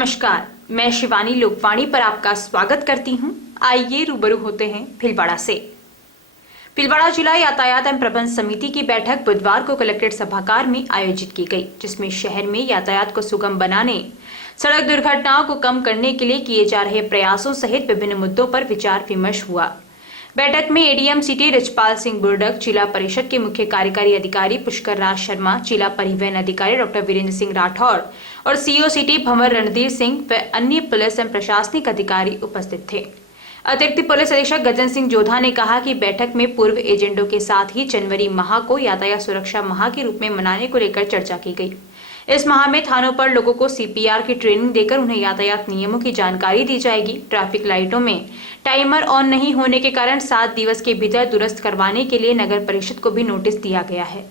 नमस्कार, मैं शिवानी लोकवाणी पर आपका स्वागत करती हूं। आइए रूबरू होते हैं भीलवाड़ा से। भीलवाड़ा जिला यातायात एवं प्रबंध समिति की बैठक बुधवार को कलेक्ट्रेट सभागार में आयोजित की गई, जिसमें शहर में यातायात को सुगम बनाने, सड़क दुर्घटनाओं को कम करने के लिए किए जा रहे प्रयासों सहित विभिन्न मुद्दों पर विचार विमर्श हुआ। बैठक में एडीएम सिटी रिचपाल सिंह बुर्डक, जिला परिषद के मुख्य कार्यकारी अधिकारी पुष्कर राज शर्मा, जिला परिवहन अधिकारी डॉक्टर वीरेंद्र सिंह राठौर और सीओ सिटी भंवर रणधीर सिंह व अन्य पुलिस एवं प्रशासनिक अधिकारी उपस्थित थे। अतिरिक्त पुलिस अधीक्षक गजन सिंह जोधा ने कहा कि बैठक में पूर्व एजेंडों के साथ ही जनवरी माह को यातायात सुरक्षा माह के रूप में मनाने को लेकर चर्चा की गई। इस माह में थानों पर लोगों को सीपीआर की ट्रेनिंग देकर उन्हें यातायात नियमों की जानकारी दी जाएगी। ट्रैफिक लाइटों में टाइमर ऑन नहीं होने के कारण 7 दिवस के भीतर दुरुस्त करवाने के लिए नगर परिषद को भी नोटिस दिया गया है।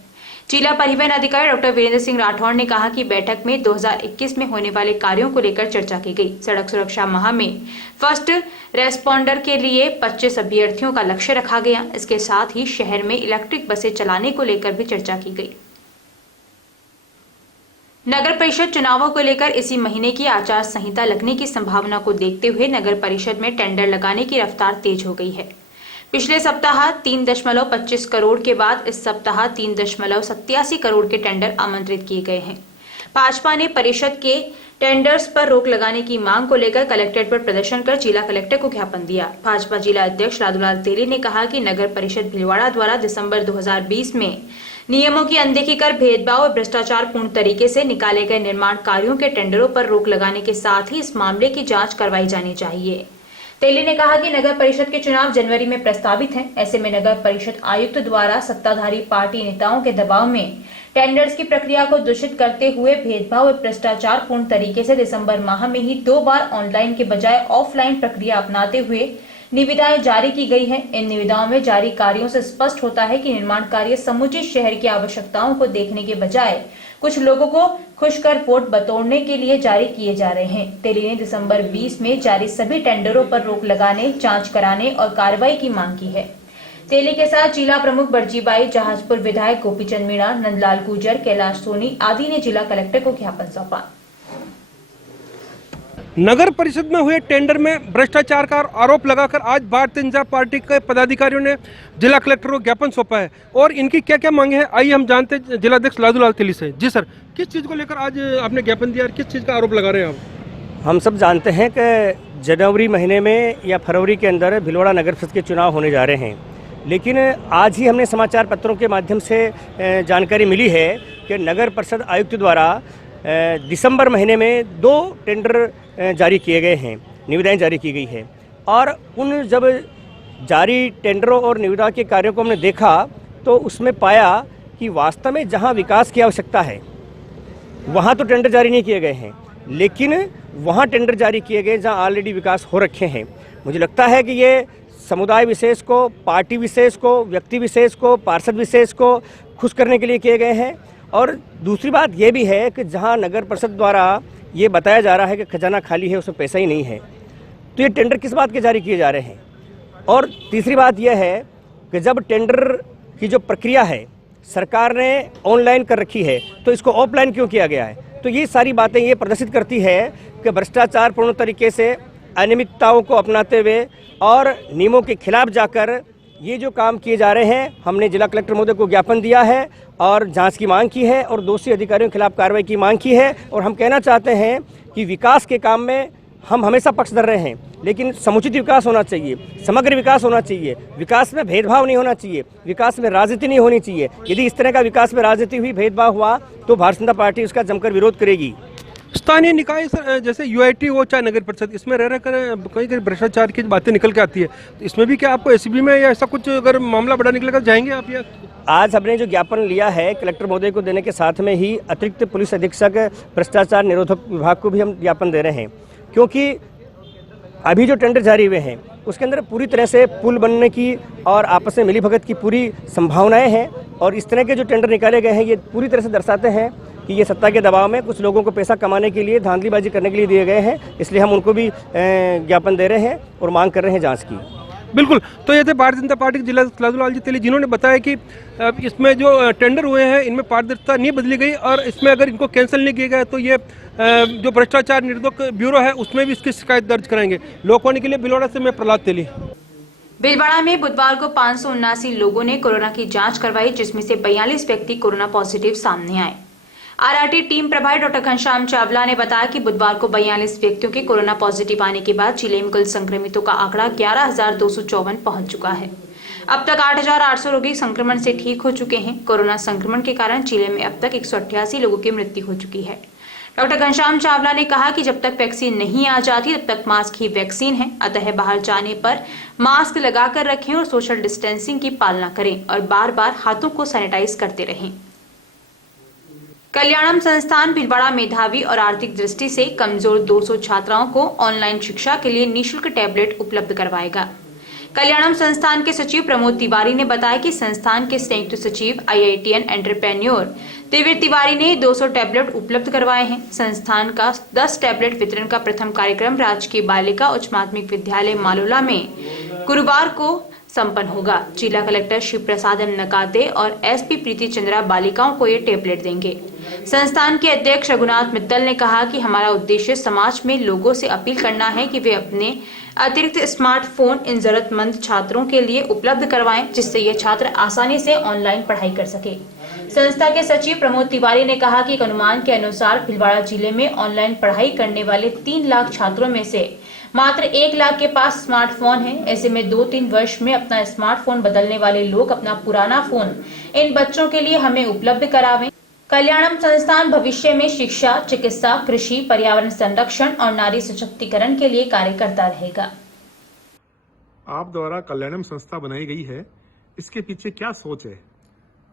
जिला परिवहन अधिकारी डॉक्टर वीरेंद्र सिंह राठौर ने कहा कि बैठक में 2021 में होने वाले कार्यों को लेकर चर्चा की गई। सड़क सुरक्षा माह में फर्स्ट रेस्पॉन्डर के लिए 25 अभ्यर्थियों का लक्ष्य रखा गया। इसके साथ ही शहर में इलेक्ट्रिक बसें चलाने को लेकर भी चर्चा की गई। नगर परिषद चुनावों को लेकर इसी महीने की आचार संहिता लगने की संभावना को देखते हुए नगर परिषद में टेंडर लगाने की रफ्तार तेज हो गई है। पिछले सप्ताह 3.25 करोड़ के बाद इस सप्ताह 3.87 करोड़ के टेंडर आमंत्रित किए गए हैं। भाजपा ने परिषद के टेंडर्स पर रोक लगाने की मांग को लेकर कलेक्ट्रेट पर प्रदर्शन कर जिला कलेक्टर को ज्ञापन दिया। भाजपा जिला अध्यक्ष लादूलाल तेली ने कहा कि नगर परिषद भीलवाड़ा द्वारा दिसंबर 2020 में नियमों की अनदेखी कर भेदभाव और भ्रष्टाचार पूर्ण तरीके से निकाले गए निर्माण कार्यों के टेंडरों पर रोक लगाने के साथ ही इस मामले की जांच करवाई जानी चाहिए। तेली ने कहा कि नगर परिषद के चुनाव जनवरी में प्रस्तावित हैं। ऐसे में नगर परिषद आयुक्त द्वारा सत्ताधारी पार्टी नेताओं के दबाव में टेंडर्स की प्रक्रिया को दूषित करते हुए भेदभाव और भ्रष्टाचार पूर्ण तरीके से दिसंबर माह में ही 2 बार ऑनलाइन के बजाय ऑफलाइन प्रक्रिया अपनाते हुए निविदाएं जारी की गई हैं। इन निविदाओं में जारी कार्यों से स्पष्ट होता है कि निर्माण कार्य समुचित शहर की आवश्यकताओं को देखने के बजाय कुछ लोगों को खुश कर वोट बटोरने के लिए जारी किए जा रहे हैं। तेली ने दिसंबर 20 में जारी सभी टेंडरों पर रोक लगाने, जांच कराने और कार्रवाई की मांग की है। तेली के साथ जिला प्रमुख बरजीबाई, जहाजपुर विधायक गोपीचंद मीणा, नंदलाल गुर्जर, कैलाश सोनी आदि ने जिला कलेक्टर को ज्ञापन सौंपा। नगर परिषद में हुए टेंडर में भ्रष्टाचार का आरोप लगाकर आज भारतीय जनता पार्टी के पदाधिकारियों ने जिला कलेक्टर को ज्ञापन सौंपा है और इनकी क्या क्या मांगे हैं आइए हम जानते हैं जिलाध्यक्ष लादूलाल तेली से। जी सर, किस चीज़ को लेकर आज आपने ज्ञापन दिया और किस चीज़ का आरोप लगा रहे हैं आप? हम सब जानते हैं कि जनवरी महीने में या फरवरी के अंदर भीलवाड़ा नगर परिषद के चुनाव होने जा रहे हैं, लेकिन आज ही हमने समाचार पत्रों के माध्यम से जानकारी मिली है कि नगर परिषद आयुक्त द्वारा दिसंबर महीने में 2 टेंडर जारी किए गए हैं, निविदाएं जारी की गई है और उन जब जारी टेंडरों और निविदा के कार्यों को हमने देखा तो उसमें पाया कि वास्तव में जहां विकास की आवश्यकता है वहां तो टेंडर जारी नहीं किए गए हैं, लेकिन वहां टेंडर जारी किए गए जहां ऑलरेडी विकास हो रखे हैं। मुझे लगता है कि ये समुदाय विशेष को, पार्टी विशेष को, व्यक्ति विशेष को, पार्षद विशेष को खुश करने के लिए किए गए हैं। और दूसरी बात यह भी है कि जहां नगर परिषद द्वारा ये बताया जा रहा है कि खजाना खाली है, उसमें पैसा ही नहीं है, तो ये टेंडर किस बात के जारी किए जा रहे हैं। और तीसरी बात यह है कि जब टेंडर की जो प्रक्रिया है सरकार ने ऑनलाइन कर रखी है तो इसको ऑफलाइन क्यों किया गया है। तो ये सारी बातें ये प्रदर्शित करती है कि भ्रष्टाचार पूर्ण तरीके से अनियमितताओं को अपनाते हुए और नियमों के खिलाफ जाकर ये जो काम किए जा रहे हैं। हमने जिला कलेक्टर महोदय को ज्ञापन दिया है और जांच की मांग की है और दोषी अधिकारियों के खिलाफ कार्रवाई की मांग की है। और हम कहना चाहते हैं कि विकास के काम में हम हमेशा पक्षधर रहे हैं, लेकिन समुचित विकास होना चाहिए, समग्र विकास होना चाहिए, विकास में भेदभाव नहीं होना चाहिए, विकास में राजनीति नहीं होनी चाहिए। यदि इस तरह का विकास में राजनीति हुई, भेदभाव हुआ तो भारतीय जनता पार्टी उसका जमकर विरोध करेगी। स्थानीय निकाय जैसे यूआईटी हो चाहे नगर परिषद, इसमें रह कई भ्रष्टाचार की बातें निकल के आती है, तो इसमें भी क्या आपको एसीबी में या ऐसा कुछ अगर मामला बड़ा निकलेगा जाएंगे आप? या आज हमने जो ज्ञापन लिया है कलेक्टर महोदय को देने के साथ में ही अतिरिक्त पुलिस अधीक्षक भ्रष्टाचार निरोधक विभाग को भी हम ज्ञापन दे रहे हैं, क्योंकि अभी जो टेंडर जारी हुए हैं उसके अंदर पूरी तरह से पुल बनने की और आपस में मिलीभगत की पूरी संभावनाएं हैं। और इस तरह के जो टेंडर निकाले गए हैं ये पूरी तरह से दर्शाते हैं कि ये सत्ता के दबाव में कुछ लोगों को पैसा कमाने के लिए धांधलीबाजी करने के लिए दिए गए हैं। इसलिए हम उनको भी ज्ञापन दे रहे हैं और मांग कर रहे हैं जांच की। बिल्कुल। तो ये थे भारतीय जनता पार्टी के जिला लालू जी तेली, जिन्होंने बताया कि इसमें जो टेंडर हुए हैं इनमें पारदर्शिता नहीं बदली गई और इसमें अगर इनको कैंसिल नहीं किया गया तो ये जो भ्रष्टाचार निरोधक ब्यूरो है उसमें भी इसकी शिकायत दर्ज कराएंगे। लोकवाणी के लिए भीलवाड़ा से मैं प्रहलाद तेली। भीलवाड़ा में बुधवार को 579 लोगों ने कोरोना की जांच करवाई, जिसमें से 42 व्यक्ति कोरोना पॉजिटिव सामने आए। आरआरटी टीम प्रभारी डॉक्टर घनश्याम चावला ने बताया कि बुधवार को 42 व्यक्तियों के कोरोना पॉजिटिव आने के बाद जिले में कुल संक्रमितों का आंकड़ा 11,254 पहुंच चुका है। अब तक 8,800 रोगी संक्रमण से ठीक हो चुके हैं। कोरोना संक्रमण के कारण जिले में अब तक 188 लोगों की मृत्यु हो चुकी है। डॉक्टर घनश्याम चावला ने कहा कि जब तक वैक्सीन नहीं आ जाती तब तक मास्क ही वैक्सीन है, अतः बाहर जाने पर मास्क लगाकर रखें और सोशल डिस्टेंसिंग की पालना करें और बार बार हाथों को सैनिटाइज करते रहें। कल्याणम संस्थान भीलवाड़ा मेधावी और आर्थिक दृष्टि से कमजोर 200 छात्राओं को ऑनलाइन शिक्षा के लिए निःशुल्क टैबलेट उपलब्ध करवाएगा। कल्याणम संस्थान के सचिव प्रमोद तिवारी ने बताया कि संस्थान के संयुक्त सचिव IITN एंटरप्रेन्योर देवीर तिवारी ने 200 टैबलेट उपलब्ध करवाए हैं। संस्थान का 10 टैबलेट वितरण का प्रथम कार्यक्रम राजकीय बालिका उच्च माध्यमिक विद्यालय मालोला में गुरुवार को संपन्न होगा। जिला कलेक्टर शिव प्रसाद एम नकाते और SP प्रीति चंद्रा बालिकाओं को ये टैबलेट देंगे। संस्थान के अध्यक्ष रघुनाथ मित्तल ने कहा कि हमारा उद्देश्य समाज में लोगों से अपील करना है कि वे अपने अतिरिक्त स्मार्टफोन इन जरूरतमंद छात्रों के लिए उपलब्ध करवाएं, जिससे ये छात्र आसानी से ऑनलाइन पढ़ाई कर सके। संस्था के सचिव प्रमोद तिवारी ने कहा कि एक अनुमान के अनुसार भीलवाड़ा जिले में ऑनलाइन पढ़ाई करने वाले 3 लाख छात्रों में से मात्र 1 लाख के पास स्मार्टफोन है। ऐसे में 2-3 वर्ष में अपना स्मार्टफोन बदलने वाले लोग अपना पुराना फोन इन बच्चों के लिए हमें उपलब्ध करावें। कल्याणम संस्थान भविष्य में शिक्षा, चिकित्सा, कृषि, पर्यावरण संरक्षण और नारी सशक्तिकरण के लिए कार्य करता रहेगा। आप द्वारा कल्याणम संस्था बनाई गई है, इसके पीछे क्या सोच है?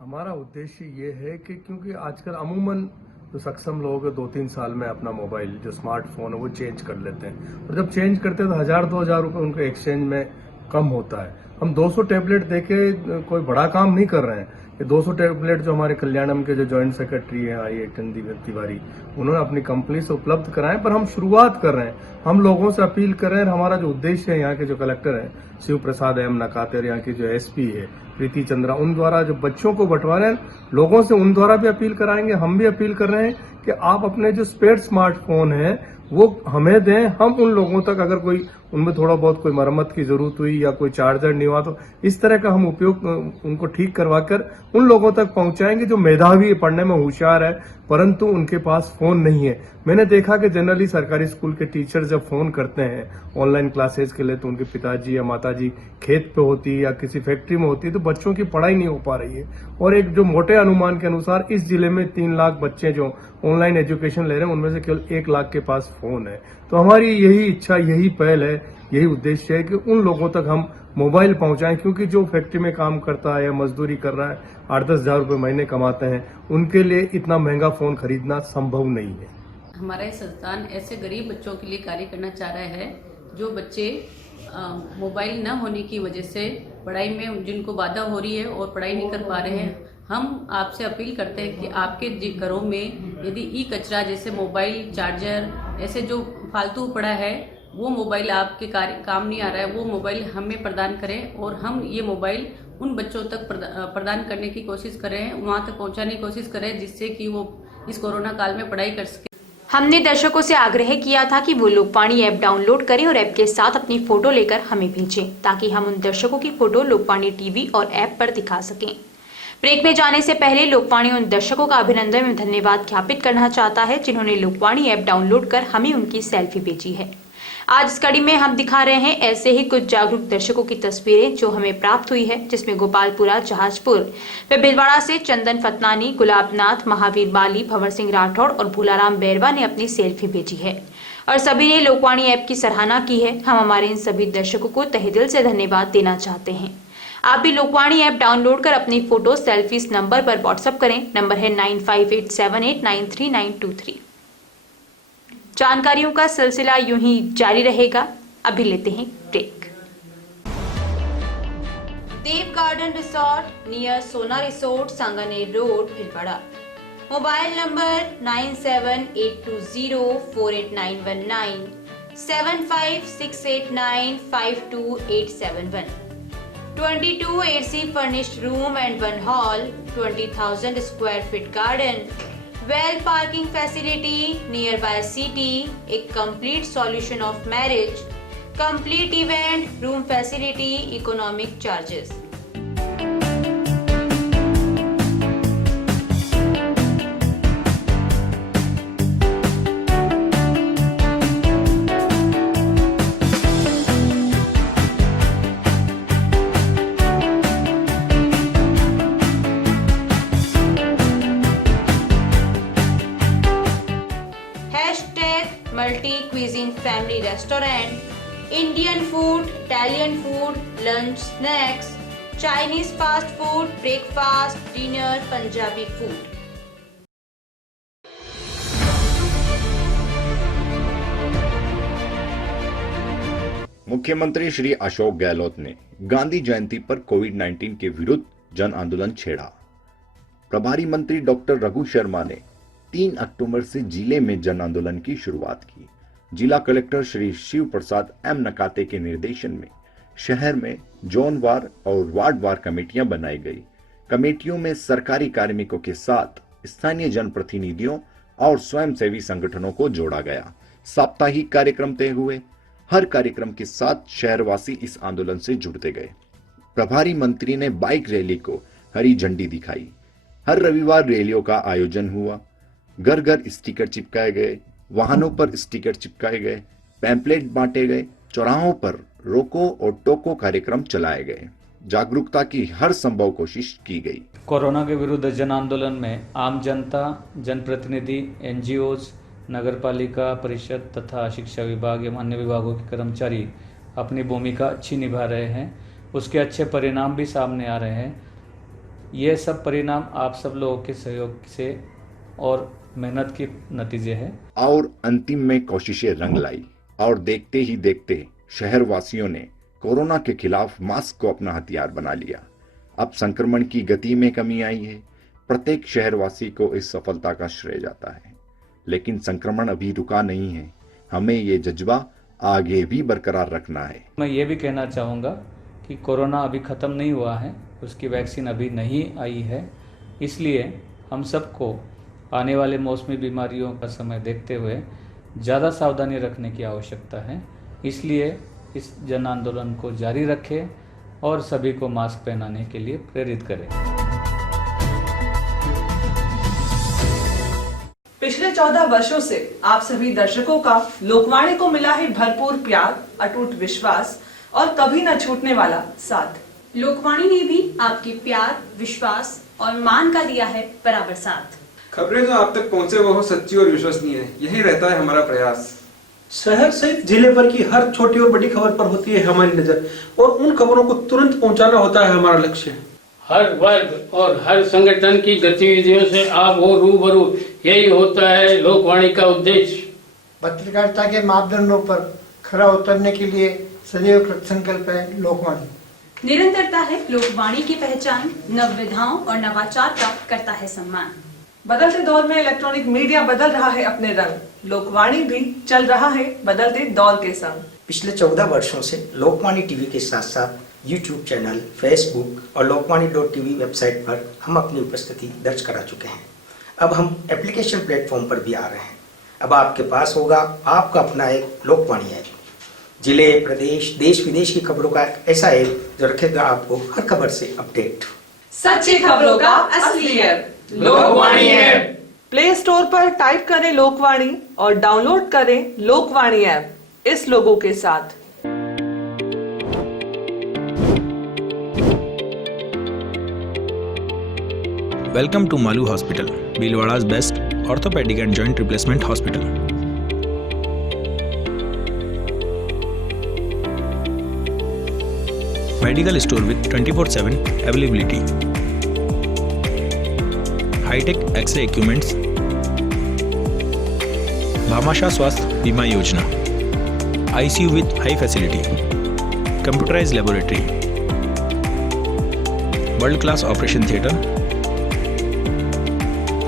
हमारा उद्देश्य ये है कि क्योंकि आजकल अमूमन जो सक्षम लोग 2-3 साल में अपना मोबाइल जो स्मार्टफोन है वो चेंज कर लेते हैं, और जब चेंज करते हैं तो 1,000-2,000 रुपये उनको एक्सचेंज में कम होता है। हम 200 टैबलेट देके कोई बड़ा काम नहीं कर रहे हैं। ये 200 टैबलेट जो हमारे कल्याणम के जो जॉइंट सेक्रेटरी हैं IITN तिवारी, उन्होंने अपनी कंपनी से उपलब्ध कराए, पर हम शुरुआत कर रहे हैं। हम लोगों से अपील कर रहे हैं। हमारा जो उद्देश्य है, यहाँ के जो कलेक्टर हैं शिव प्रसाद एम नकाते और यहाँ की जो SP है प्रीति चंद्रा, उन द्वारा जो बच्चों को बंटवा रहे हैं, लोगों से उन द्वारा भी अपील कराएंगे। हम भी अपील कर रहे हैं कि आप अपने जो स्पेयर स्मार्टफोन है वो हमें दें। हम उन लोगों तक अगर कोई उनमें थोड़ा बहुत कोई मरम्मत की जरूरत हुई या कोई चार्जर नहीं हुआ तो इस तरह का हम उपयोग उनको ठीक करवाकर उन लोगों तक पहुंचाएंगे जो मेधावी पढ़ने में होशियार है परंतु उनके पास फोन नहीं है। मैंने देखा कि जनरली सरकारी स्कूल के टीचर जब फोन करते हैं ऑनलाइन क्लासेस के लिए तो उनके पिताजी या माताजी खेत पे होती है या किसी फैक्ट्री में होती है, तो बच्चों की पढ़ाई नहीं हो पा रही है। और एक जो मोटे अनुमान के अनुसार इस जिले में 3 लाख बच्चे जो ऑनलाइन एजुकेशन ले रहे हैं उनमें से केवल 1 लाख के पास फोन है। तो हमारी यही इच्छा, यही पहल है, यही उद्देश्य है कि उन लोगों तक हम मोबाइल पहुंचाएं, क्योंकि जो फैक्ट्री में काम करता है या मजदूरी कर रहा है 8-10 हज़ार रुपये महीने कमाते हैं, उनके लिए इतना महंगा फोन खरीदना संभव नहीं है। हमारा ये संस्थान ऐसे गरीब बच्चों के लिए कार्य करना चाह रहा है जो बच्चे मोबाइल न होने की वजह से पढ़ाई में जिनको बाधा हो रही है और पढ़ाई नहीं कर पा रहे हैं। हम आपसे अपील करते हैं कि आपके घरों में यदि कचरा जैसे मोबाइल, चार्जर ऐसे जो फालतू पड़ा है वो मोबाइल आपके काम नहीं आ रहा है, वो मोबाइल हमें प्रदान करें और हम ये मोबाइल उन बच्चों तक प्रदान करने की कोशिश करें, वहाँ तक पहुँचाने की कोशिश करें जिससे कि वो इस कोरोना काल में पढ़ाई कर सके। हमने दर्शकों से आग्रह किया था कि वो लोकवाणी ऐप डाउनलोड करें और ऐप के साथ अपनी फोटो लेकर हमें भेजें ताकि हम उन दर्शकों की फोटो लोकवाणी टीवी और ऐप पर दिखा सकें। ब्रेक में जाने से पहले लोकवाणी उन दर्शकों का अभिनंदन एवं धन्यवाद ज्ञापित करना चाहता है जिन्होंने लोकवाणी ऐप डाउनलोड कर हमें उनकी सेल्फी भेजी है। आज इस कड़ी में हम दिखा रहे हैं ऐसे ही कुछ जागरूक दर्शकों की तस्वीरें जो हमें प्राप्त हुई है, जिसमें गोपालपुरा, जहाजपुर व भीलवाड़ा से चंदन फतनानी, गुलाबनाथ, महावीर बाली, भंवर सिंह राठौड़ और भूलाराम बैरवा ने अपनी सेल्फी भेजी है और सभी ने लोकवाणी ऐप की सराहना की है। हम हमारे इन सभी दर्शकों को तहे दिल से धन्यवाद देना चाहते हैं। आप भी लोकवाणी ऐप डाउनलोड कर अपनी फोटो सेल्फी इस नंबर पर व्हाट्सएप करें। नंबर है 9587893923। जानकारियों का सिलसिला यूं ही जारी रहेगा। अभी लेते हैं ब्रेक। देव गार्डन रिसोर्ट नियर सोना resort, Sanganer road, Bhilwara. Mobile number 9782048919, 7568952871. 22 AC furnished room and one hall, 20,000 square feet garden, well parking facility, nearby city, a complete solution of marriage, complete event, room facility, economic charges. Multi-cuisine family restaurant, Indian food, Italian food, lunch, snacks, Chinese fast food, breakfast, dinner, Punjabi food. मुख्यमंत्री श्री अशोक गहलोत ने गांधी जयंती पर कोविड-19 के विरुद्ध जन आंदोलन छेड़ा। प्रभारी मंत्री डॉक्टर रघु शर्मा ने 3 अक्टूबर से जिले में जन आंदोलन की शुरुआत की। जिला कलेक्टर श्री शिव प्रसाद एम नकाते के निर्देशन में शहर में जोनवार और वार्डवार कमेटियां बनाई गई। कमेटियों में सरकारी कार्मिकों के साथ स्थानीय जनप्रतिनिधियों और स्वयंसेवी संगठनों को जोड़ा गया। साप्ताहिक कार्यक्रम तय हुए। हर कार्यक्रम के साथ शहरवासी इस आंदोलन से जुड़ते गए। प्रभारी मंत्री ने बाइक रैली को हरी झंडी दिखाई। हर रविवार रैलियों का आयोजन हुआ। घर घर स्टिकर चिपकाए गए, वाहनों पर स्टिकर चिपकाए गए, पैम्पलेट बांटे गए, चौराहों पर रोको और टोको कार्यक्रम चलाए गए। जागरूकता की हर संभव कोशिश की गई। कोरोना के विरुद्ध जन आंदोलन में आम जनता, जनप्रतिनिधि, एनजीओज, नगरपालिका परिषद तथा शिक्षा विभाग एवं अन्य विभागों के कर्मचारी अपनी भूमिका अच्छी निभा रहे हैं। उसके अच्छे परिणाम भी सामने आ रहे हैं। ये सब परिणाम आप सब लोगों के सहयोग से और मेहनत के नतीजे हैं। और अंतिम में कोशिशें रंग लाई और देखते ही देखते शहरवासियों ने कोरोना के खिलाफ मास्क को अपना हथियार बना लिया। अब संक्रमण की गति में कमी आई है। प्रत्येक शहरवासी को इस सफलता का श्रेय जाता है। लेकिन संक्रमण अभी रुका नहीं है। हमें ये जज्बा आगे भी बरकरार रखना है। मैं ये भी कहना चाहूँगा कि कोरोना अभी ख़त्म नहीं हुआ है, उसकी वैक्सीन अभी नहीं आई है। इसलिए हम सबको आने वाले मौसमी बीमारियों का समय देखते हुए ज़्यादा सावधानी रखने की आवश्यकता है। इसलिए इस जन आंदोलन को जारी रखें और सभी को मास्क पहनाने के लिए प्रेरित करें। पिछले 14 वर्षों से आप सभी दर्शकों का लोकवाणी को मिला है भरपूर प्यार, अटूट विश्वास और कभी न छूटने वाला साथ। लोकवाणी ने भी आपके प्यार, विश्वास और मान का दिया है बराबर साथ। खबरें जो आप तक पहुंचे वो सच्ची और विश्वसनीय है, यही रहता है हमारा प्रयास। शहर सहित जिले भर की हर छोटी और बड़ी खबर पर होती है हमारी नजर और उन खबरों को तुरंत पहुंचाना होता है हमारा लक्ष्य। हर वर्ग और हर संगठन की गतिविधियों से आप हो रूबरू, यही होता है लोकवाणी का उद्देश्य। पत्रकारिता के मापदंडों पर खरा उतरने के लिए सदैव कृतसंकल्प है लोकवाणी। निरंतरता है लोकवाणी की पहचान, नव विधाओं और नवाचार का करता है सम्मान। बदलते दौर में इलेक्ट्रॉनिक मीडिया बदल रहा है अपने रंग, लोकवाणी भी चल रहा है बदलते दौर के संग। पिछले 14 वर्षों से लोकवाणी टीवी के साथ साथ यूट्यूब चैनल, फेसबुक और लोकवाणी.tv वेबसाइट पर हम अपनी उपस्थिति दर्ज करा चुके हैं। अब हम एप्लीकेशन प्लेटफॉर्म पर भी आ रहे हैं। अब आपके पास होगा आपका अपना एक लोकवाणी ऐप। जिले, प्रदेश, देश विदेश की खबरों का ऐसा ऐप जो रखेगा आपको हर खबर से अपडेट। सच्ची खबरों का असली app Lokvani app. Play store पर टाइप करें लोकवाणी और डाउनलोड करें लोकवाणी ऐप इस लोगों के साथ। Welcome to Malu Hospital, Bhilwara's best orthopedic and joint replacement hospital. Medical store with 24/7 availability. High-tech X-ray equipments. Bhamasha Swasth Bima Yojana. ICU with high facility. Computerized laboratory. World-class operation theatre.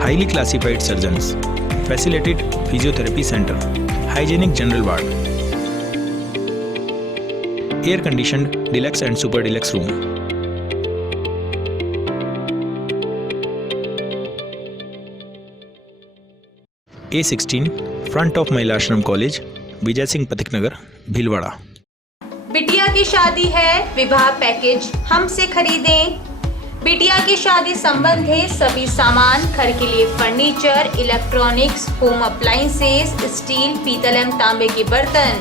Highly classified surgeons, facilitated physiotherapy center, hygienic general ward, air conditioned deluxe and super deluxe room. A16 front of महिला आश्रम college, Vijay Singh Pathik नगर, भीलवाड़ा। बिटिया की शादी है, विवाह package हमसे खरीदें। बिटिया की शादी संबंधी सभी सामान, घर के लिए furniture, electronics, home appliances, steel, पीतल एवं तांबे के बर्तन,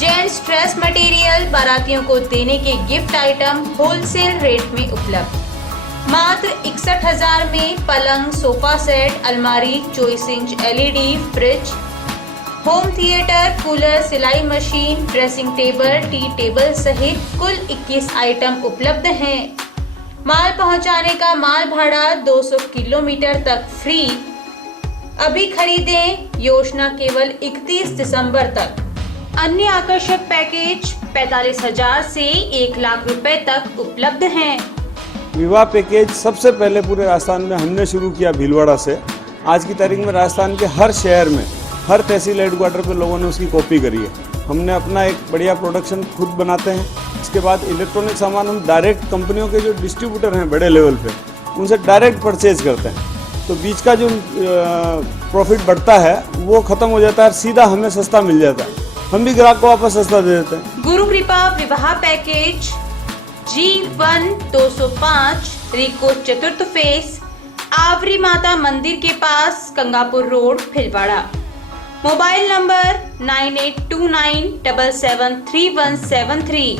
जेंट्स ड्रेस मटेरियल, बारातियों को देने के गिफ्ट आइटम होलसेल रेट में उपलब्ध। मात्र 61,000 में पलंग, सोफा सेट, अलमारी, 24 inch LED, fridge, home theatre, cooler, सिलाई machine, dressing table, tea table सहित कुल 21 आइटम उपलब्ध हैं। माल पहुंचाने का माल भाड़ा 200 किलोमीटर तक फ्री। अभी खरीदें, योजना केवल 31 दिसंबर तक। अन्य आकर्षक पैकेज 45,000 से 1 लाख रुपए तक उपलब्ध हैं। विवाह पैकेज सबसे पहले पूरे राजस्थान में हमने शुरू किया भीलवाड़ा से। आज की तारीख में राजस्थान के हर शहर में, हर तहसील हेडक्वार्टर पे लोगों ने उसकी कॉपी करी है। हमने अपना एक बढ़िया प्रोडक्शन खुद बनाते हैं। इसके बाद इलेक्ट्रॉनिक सामान हम डायरेक्ट कंपनियों के जो डिस्ट्रीब्यूटर हैं बड़े लेवल पे, उनसे डायरेक्ट परचेज करते हैं। तो बीच का जो प्रॉफिट बढ़ता है वो खत्म हो जाता है, सीधा हमें सस्ता मिल जाता है। हम भी ग्राहक को वापस सस्ता दे देते हैं। गुरु कृपा विवाह पैकेज G1 205 रिको चतुर्थ फेस, आवरी माता मंदिर के पास, Gangapur road, Bhilwara. Mobile number 9829773173,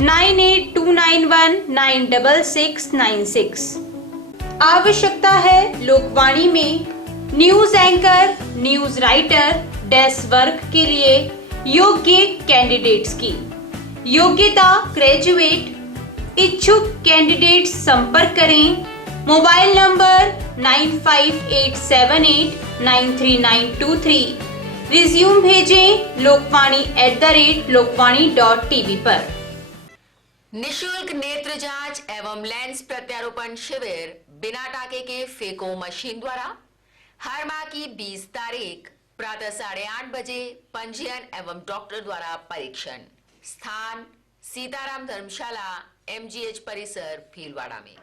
9829196696। आवश्यकता है लोकवाणी में news anchor, news writer, desk work के लिए योग्य कैंडिडेट्स की। योग्यता ग्रेजुएट। इच्छुक कैंडिडेट्स संपर्क करें। Mobile number 9587893923। रिज्यूम भेजें lokvani@lokvani.tv पर। निशुल्क नेत्र जांच एवं लेंस प्रत्यारोपण शिविर बिना टाके के फेको मशीन द्वारा हर माह की 20 तारीख प्रातः 8:30 बजे पंजीयन एवं डॉक्टर द्वारा परीक्षण। स्थान सीताराम धर्मशाला, MGH परिसर, भीलवाड़ा में।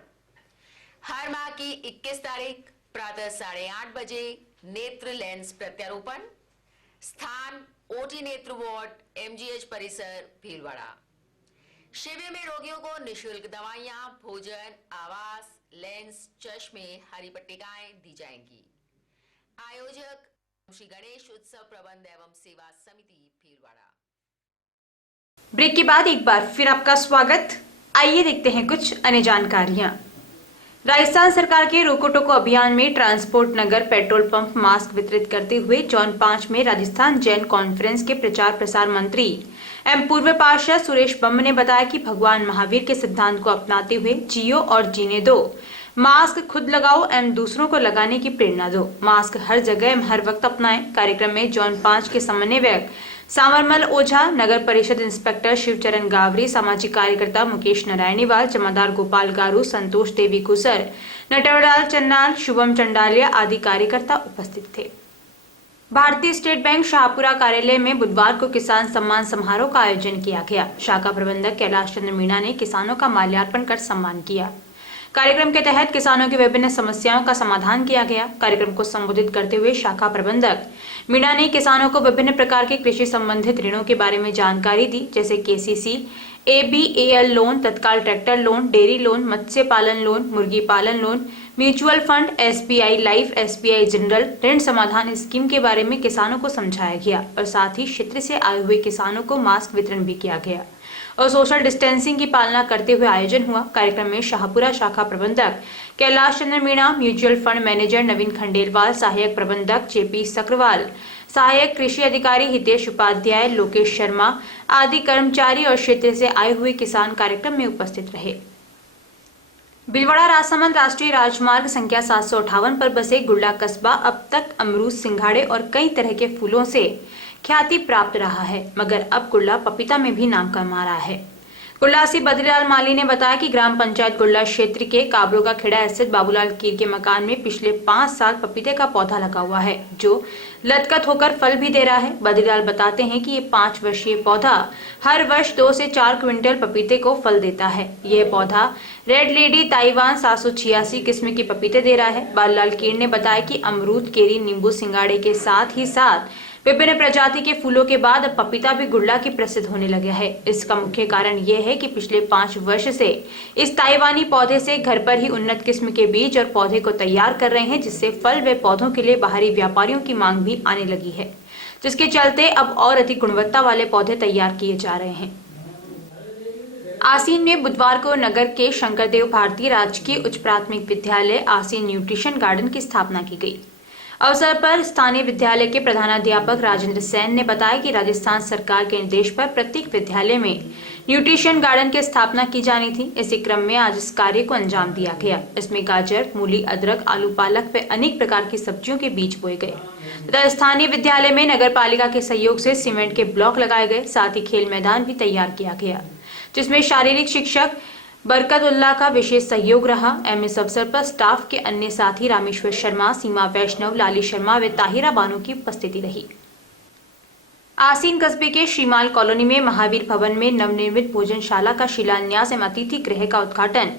हर माह की 21 तारीख प्रातः 8:30 बजे नेत्र लेंस प्रत्यारोपण। स्थान OT नेत्र वार्ड, MGH परिसर, भीलवाड़ा। शिविर में रोगियों को निशुल्क दवाइयां, भोजन, आवास, लेंस, चश्मे, हरी पट्टिकाएं दी जाएंगी। आयोजक श्री गणेश उत्सव प्रबंध एवं सेवा समिति, भीलवाड़ा। ब्रेक के बाद एक बार फिर आपका स्वागत। आइए देखते हैं कुछ अन्य जानकारियां। राजस्थान सरकार के रोको टोको अभियान में ट्रांसपोर्ट नगर पेट्रोल पंप मास्क वितरित करते हुए जॉन 5 में राजस्थान जैन कॉन्फ्रेंस के प्रचार प्रसार मंत्री एवं पूर्व पार्षद सुरेश बम ने बताया कि भगवान महावीर के सिद्धांत को अपनाते हुए जियो और जीने दो। मास्क खुद लगाओ एवं दूसरों को लगाने की प्रेरणा दो। मास्क हर जगह एवं हर वक्त अपनाएं। कार्यक्रम में जॉन 5 के समन्वयक सांवरमल ओझा, नगर परिषद इंस्पेक्टर शिवचरण गावरी, सामाजिक कार्यकर्ता मुकेश नारायणीवाल, जमादार गोपाल गारू, संतोष देवी कुसर, नटवरलाल चन्नाल, शुभम चंडालिया आदि कार्यकर्ता उपस्थित थे। भारतीय स्टेट बैंक शाहपुरा कार्यालय में बुधवार को किसान सम्मान समारोह का आयोजन किया गया। शाखा प्रबंधक कैलाश चंद्र मीणा ने किसानों का माल्यार्पण कर सम्मान किया। कार्यक्रम के तहत किसानों की विभिन्न समस्याओं का समाधान किया गया। कार्यक्रम को संबोधित करते हुए शाखा प्रबंधक मीणा ने किसानों को विभिन्न प्रकार के कृषि संबंधित ऋणों के बारे में जानकारी दी, जैसे KCC, ABAL लोन, तत्काल ट्रैक्टर लोन, डेयरी लोन, मत्स्य पालन लोन, मुर्गी पालन loan, mutual fund, SBI life, SBI general ऋण समाधान स्कीम के बारे में किसानों को समझाया गया और साथ ही क्षेत्र से आए हुए किसानों को मास्क वितरण भी किया गया और सोशल डिस्टेंसिंग की पालना करते हुए आयोजन हुआ। कार्यक्रम में शाहपुरा शाखा प्रबंधक Kailash Chandra Meena, mutual fund manager नवीन खंडेलवाल, सहायक प्रबंधक JP सक्रवाल, सहायक कृषि अधिकारी हितेश उपाध्याय, लोकेश शर्मा आदि कर्मचारी और क्षेत्र से आए हुए किसान कार्यक्रम में उपस्थित रहे। भीलवाड़ा राजसमंद राष्ट्रीय राजमार्ग संख्या 758 पर बसे गुड़ला कस्बा अब तक अमरूद, सिंघाड़े और कई तरह के फूलों से ख्याति प्राप्त रहा है, मगर अब गुड़ला पपीता में भी नाम कमा रहा है। कुल्लासी बद्रीलाल माली ने बताया कि ग्राम पंचायत गुल्ला क्षेत्र के काबरों का खेड़ा स्थित बाबूलाल कीर के मकान में पिछले 5 साल पपीते का पौधा लगा हुआ है, जो लटकत होकर फल भी दे रहा है। बद्रीलाल बताते हैं कि ये 5 वर्षीय पौधा हर वर्ष 2 से 4 क्विंटल पपीते को फल देता है। यह पौधा रेड लेडी ताइवान 786 किस्म के पपीते दे रहा है। बाबूलाल कीर ने बताया कि अमरूद, केरी, नींबू, सिंगाड़े के साथ ही साथ विभिन्न प्रजाति के फूलों के बाद अब पपीता भी गुल्ला की प्रसिद्ध होने लगा है। इसका मुख्य कारण यह है कि पिछले 5 वर्ष से इस ताइवानी पौधे से घर पर ही उन्नत किस्म के बीज और पौधे को तैयार कर रहे हैं, जिससे फल व पौधों के लिए बाहरी व्यापारियों की मांग भी आने लगी है, जिसके चलते अब और अधिक गुणवत्ता वाले पौधे तैयार किए जा रहे हैं। आसीन में बुधवार को नगर के शंकरदेव भारतीय राजकीय उच्च प्राथमिक विद्यालय आसीन न्यूट्रिशन गार्डन की स्थापना की गई। अवसर पर स्थानीय विद्यालय के प्रधानाध्यापक राजेंद्र सेन ने बताया कि राजस्थान सरकार के निर्देश पर प्रत्येक विद्यालय में न्यूट्रिशन गार्डन की स्थापना की जानी थी। इसी क्रम में आज इस कार्य को अंजाम दिया गया। इसमें गाजर, मूली, अदरक, आलू, पालक व अनेक प्रकार की सब्जियों के बीज बोए गए तथा स्थानीय विद्यालय में नगर पालिका के सहयोग से सीमेंट के ब्लॉक लगाए गए। साथ ही खेल मैदान भी तैयार किया गया, जिसमें शारीरिक शिक्षक बरकतुल्ला का विशेष सहयोग रहा। इस अवसर पर स्टाफ के अन्य साथी रामेश्वर शर्मा, सीमा वैष्णव, लाली शर्मा व ताहिरा बानो की उपस्थिति रही। आसीन कस्बे के श्रीमाल कॉलोनी में महावीर भवन में नवनिर्मित भोजनशाला का शिलान्यास एवं अतिथि गृह का उद्घाटन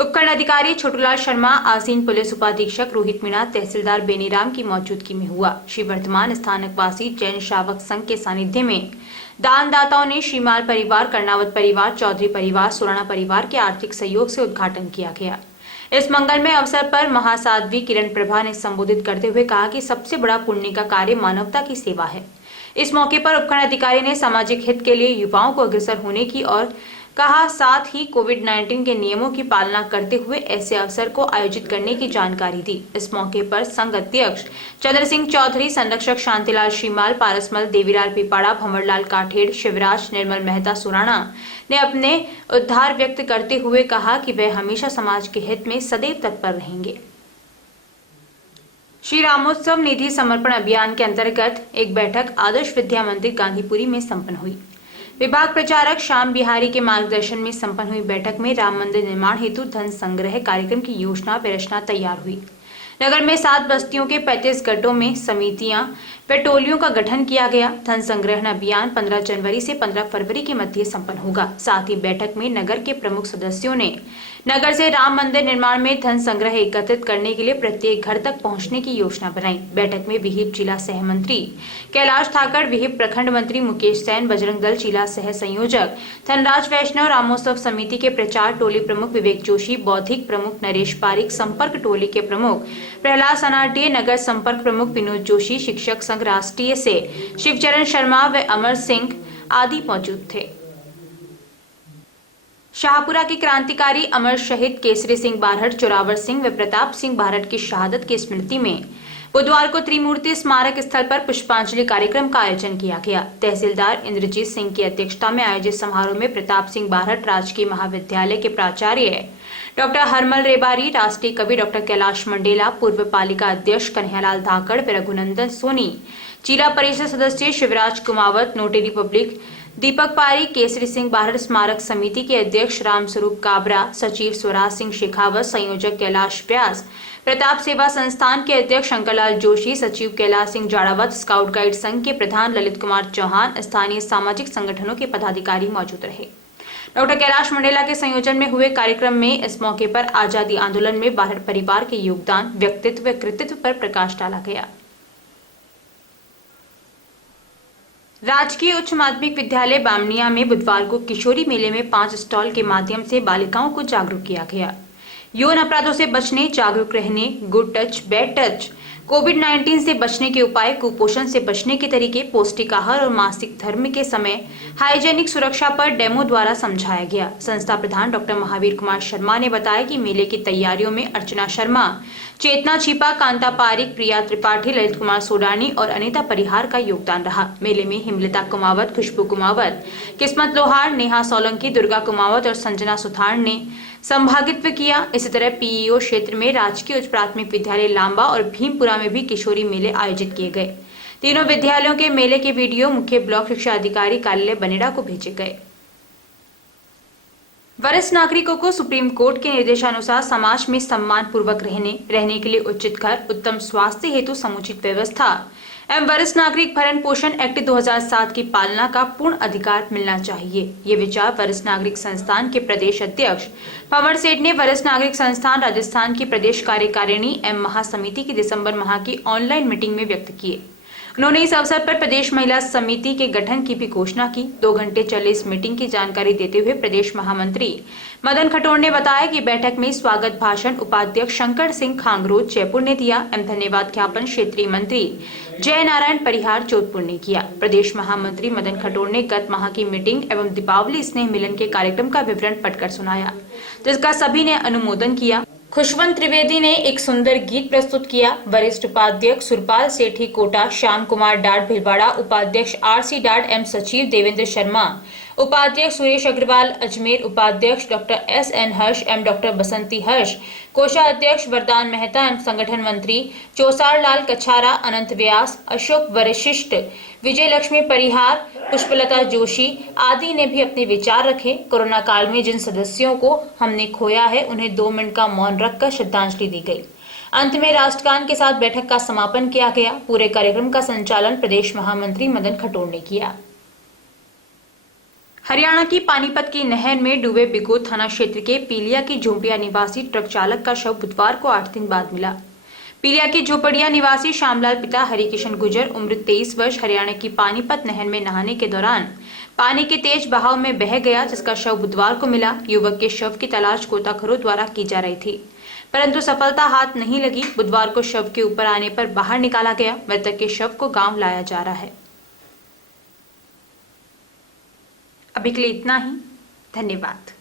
उपखंड अधिकारी छोटूलाल शर्मा, आसीन पुलिस उपाधीक्षक रोहित मीणा, तहसीलदार बेनीराम की मौजूदगी में हुआ। श्री वर्तमान स्थानकवासी जैन श्रावक संघ के सानिध्य में दानदाताओं ने श्रीमाल परिवार, कर्णावत परिवार, चौधरी परिवार, सुराणा परिवार के आर्थिक सहयोग से उद्घाटन किया गया। इस मंगलमय अवसर पर महासाध्वी किरण प्रभा ने संबोधित करते हुए कहा कि सबसे बड़ा पुण्य का कार्य मानवता की सेवा है। इस मौके पर उपखंड अधिकारी ने सामाजिक हित के लिए युवाओं को अग्रसर होने की और कहा, साथ ही कोविड-19 के नियमों की पालना करते हुए ऐसे अवसर को आयोजित करने की जानकारी दी। इस मौके पर संघ अध्यक्ष चंद्र सिंह चौधरी, संरक्षक शांतिलाल श्रीमाल, पारसमल, देवीलाल पिपाड़ा, भंवरलाल काठेड़, शिवराज, निर्मल मेहता सुराणा ने अपने उद्धार व्यक्त करते हुए कहा कि वे हमेशा समाज के हित में सदैव तत्पर रहेंगे। श्री रामोत्सव निधि समर्पण अभियान के अंतर्गत एक बैठक आदर्श विद्या मंदिर गांधीपुरी में संपन्न हुई। विभाग प्रचारक श्याम बिहारी के मार्गदर्शन में संपन्न हुई बैठक में राम मंदिर निर्माण हेतु धन संग्रह कार्यक्रम की योजना व रचना तैयार हुई। नगर में 7 बस्तियों के 35 गठों में समितियां व टोलियों का गठन किया गया। धन संग्रहण अभियान 15 जनवरी से 15 फरवरी के मध्य संपन्न होगा। साथ ही बैठक में नगर के प्रमुख सदस्यों ने नगर से राम मंदिर निर्माण में धन संग्रह एकत्रित करने के लिए प्रत्येक घर तक पहुंचने की योजना बनाई। बैठक में विहिप जिला सह मंत्री कैलाश ठाकर, विहिप प्रखंड मंत्री मुकेश सैन, बजरंग दल जिला सह संयोजक धनराज वैष्णव, रामोत्सव समिति के प्रचार टोली प्रमुख विवेक जोशी, बौद्धिक प्रमुख नरेश पारिक, संपर्क टोली के प्रमुख प्रहलाद सनाडे, नगर संपर्क प्रमुख विनोद जोशी, शिक्षक संघ राष्ट्रीय से शिवचरण शर्मा व अमर सिंह आदि मौजूद थे। शाहपुरा के क्रांतिकारी अमर शहीद केसरी सिंह बारहट, जोरावर सिंह व प्रताप सिंह बारहट की शहादत की स्मृति में बुधवार को त्रिमूर्ति स्मारक स्थल पर पुष्पांजलि कार्यक्रम का आयोजन किया गया। तहसीलदार इंद्रजीत सिंह की अध्यक्षता में आयोजित समारोह में प्रताप सिंह बारहट राजकीय महाविद्यालय के प्राचार्य डॉक्टर हरमल रेबारी, राष्ट्रीय कवि डॉक्टर कैलाश मंडेला, पूर्व पालिका अध्यक्ष कन्हैयालाल धाकड़ व रघुनंदन सोनी, जिला परिषद सदस्य शिवराज कुमावत, नोटरी पब्लिक दीपक पारी, केसरी सिंह बारहट स्मारक समिति के अध्यक्ष रामस्वरूप काबरा, सचिव स्वराज सिंह शेखावत, संयोजक कैलाश व्यास, प्रताप सेवा संस्थान के अध्यक्ष शंकरलाल जोशी, सचिव कैलाश सिंह जाड़ावत, स्काउट गाइड संघ के प्रधान ललित कुमार चौहान, स्थानीय सामाजिक संगठनों के पदाधिकारी मौजूद रहे। डॉक्टर कैलाश मंडेला के संयोजन में हुए कार्यक्रम में इस मौके पर आजादी आंदोलन में बारहट परिवार के योगदान, व्यक्तित्व व कृतित्व पर प्रकाश डाला गया। राजकीय उच्च माध्यमिक विद्यालय बामनिया में बुधवार को किशोरी मेले में 5 स्टॉल के माध्यम से बालिकाओं को जागरूक किया गया। यौन अपराधों से बचने, जागरूक रहने, गुड टच, बैड टच, कोविड-19 से बचने के उपाय, कुपोषण से बचने के तरीके, पौष्टिक आहार और मासिक धर्म के समय हाइजेनिक सुरक्षा पर डेमो द्वारा समझाया गया। संस्था प्रधान डॉक्टर महावीर कुमार शर्मा ने बताया कि मेले की तैयारियों में अर्चना शर्मा, चेतना छिपा, कांता पारिक, प्रिया त्रिपाठी, ललित कुमार सोडानी और अनीता परिहार का योगदान रहा। मेले में हिमलिता कुमावत, खुशबू कुमावत, किस्मत लोहार, नेहा सोलंकी, दुर्गा कुमावत और संजना सुथार ने संभागित्व किया। इसी तरह पीईओ क्षेत्र में राजकीय उच्च प्राथमिक विद्यालय लांबा और भीमपुरा में भी किशोरी मेले आयोजित किए गए। तीनों विद्यालयों के मेले के वीडियो मुख्य ब्लॉक शिक्षा अधिकारी कार्यालय बनेड़ा को भेजे गए। वरिष्ठ नागरिकों को सुप्रीम कोर्ट के निर्देशानुसार समाज में सम्मान पूर्वक रहने के लिए उचित घर, उत्तम स्वास्थ्य हेतु समुचित व्यवस्था एवं वरिष्ठ नागरिक भरण पोषण एक्ट 2007 की पालना का पूर्ण अधिकार मिलना चाहिए। ये विचार वरिष्ठ नागरिक संस्थान के प्रदेश अध्यक्ष पवन सेठ ने वरिष्ठ नागरिक संस्थान राजस्थान की प्रदेश कार्यकारिणी एवं महासमिति की दिसंबर माह की ऑनलाइन मीटिंग में व्यक्त किए। उन्होंने इस अवसर पर प्रदेश महिला समिति के गठन की भी घोषणा की। 2 घंटे चले इस मीटिंग की जानकारी देते हुए प्रदेश महामंत्री मदन खटोड़ ने बताया कि बैठक में स्वागत भाषण उपाध्यक्ष शंकर सिंह खांगरोच जयपुर ने दिया एवं धन्यवाद ज्ञापन क्षेत्रीय मंत्री जय नारायण परिहार जोधपुर ने किया। प्रदेश महामंत्री मदन खटोड़ ने गत माह की मीटिंग एवं दीपावली स्नेह मिलन के कार्यक्रम का विवरण पढ़कर सुनाया, जिसका सभी ने अनुमोदन किया। खुशवंत त्रिवेदी ने एक सुंदर गीत प्रस्तुत किया। वरिष्ठ उपाध्यक्ष सुरपाल सेठी कोटा, श्याम कुमार डाट भिलवाड़ा, उपाध्यक्ष RC डाट एम सचिव देवेंद्र शर्मा, उपाध्यक्ष सुरेश अग्रवाल अजमेर, उपाध्यक्ष डॉक्टर SN हर्ष एवं डॉक्टर बसंती हर्ष, कोषाध्यक्ष वरदान मेहता एवं संगठन मंत्री चौसार लाल कछारा, अनंत व्यास, अशोक वरिशिष्ट, विजय लक्ष्मी परिहार, पुष्पलता जोशी आदि ने भी अपने विचार रखे। कोरोना काल में जिन सदस्यों को हमने खोया है उन्हें 2 मिनट का मौन रखकर श्रद्धांजलि दी गई। अंत में राष्ट्रगान के साथ बैठक का समापन किया गया। पूरे कार्यक्रम का संचालन प्रदेश महामंत्री मदन खटोड़ ने किया। हरियाणा की पानीपत की नहर में डूबे बिगोद थाना क्षेत्र के पीलिया की झोपड़िया निवासी ट्रक चालक का शव बुधवार को 8 दिन बाद मिला। पीलिया की झोपड़िया निवासी श्यामलाल पिता हरिकिशन गुजर उम्र 23 वर्ष हरियाणा की पानीपत नहर में नहाने के दौरान पानी के तेज बहाव में बह गया, जिसका शव बुधवार को मिला। युवक के शव की तलाश गोताखोरों द्वारा की जा रही थी, परंतु सफलता हाथ नहीं लगी। बुधवार को शव के ऊपर आने पर बाहर निकाला गया। मृतक के शव को गांव लाया जा रहा है। अभी के लिए इतना ही। धन्यवाद।